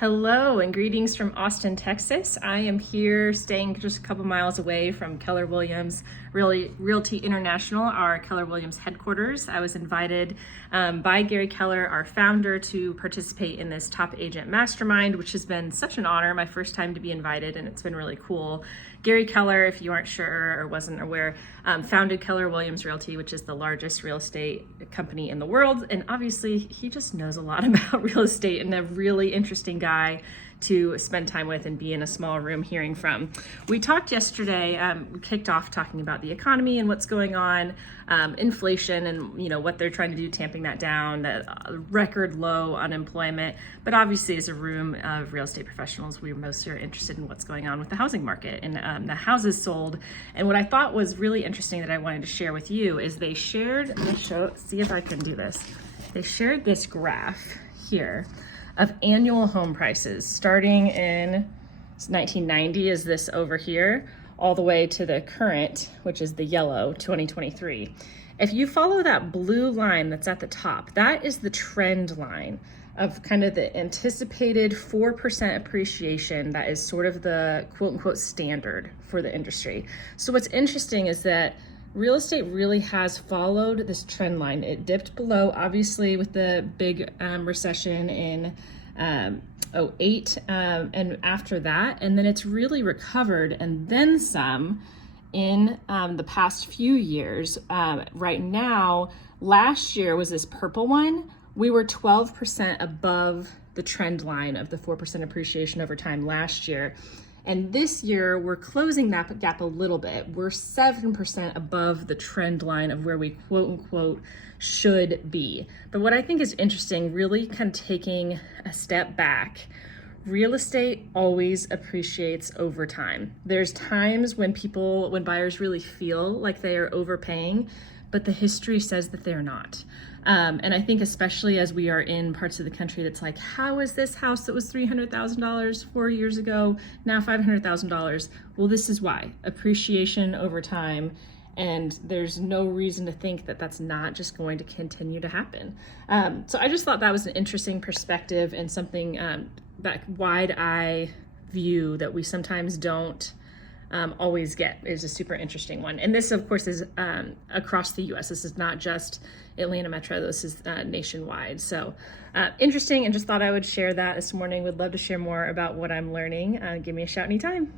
Hello and greetings from Austin, Texas. I am here staying just a couple miles away from Keller Williams Realty International, our Keller Williams headquarters. I was invited by Gary Keller, our founder, to participate in this Top Agent Mastermind, which has been such an honor, my first time to be invited, and it's been really cool. Gary Keller, if you aren't sure or wasn't aware, founded Keller Williams Realty, which is the largest real estate company in the world. And obviously he just knows a lot about real estate and a really interesting guy to spend time with and be in a small room hearing from. We talked yesterday, we kicked off talking about the economy and what's going on, inflation and what they're trying to do, tamping that down, that record low unemployment. But obviously as a room of real estate professionals, we most are interested in what's going on with the housing market and the houses sold. And what I thought was really interesting that I wanted to share with you is they shared, see if I can do this. They shared this graph here of annual home prices starting in 1990 is this over here, all the way to the current, which is the yellow, 2023. If you follow that blue line that's at the top, that is the trend line of kind of the anticipated 4% appreciation that is sort of the quote unquote standard for the industry. So what's interesting is that real estate really has followed this trend line. It dipped below, obviously, with the big recession in 08 and after that, and then it's really recovered and then some in the past few years. Right now, last year was this purple one. We were 12% above the trend line of the 4% appreciation over time last year. And this year, we're closing that gap a little bit. We're 7% above the trend line of where we quote unquote should be. But what I think is interesting, really kind of taking a step back, real estate always appreciates over time. There's times when buyers really feel like they are overpaying, but the history says that they're not. And I think especially as we are in parts of the country that's like, how is this house that was $300,000 4 years ago now $500,000? Well, this is why. Appreciation over time. And there's no reason to think that that's not just going to continue to happen. So I just thought that was an interesting perspective and something that wide-eye view that we sometimes don't always get. Is a super interesting one. And this, of course, is across the US. This is not just Atlanta Metro. This is nationwide. So interesting, and just thought I would share that this morning. Would love to share more about what I'm learning. Give me a shout anytime.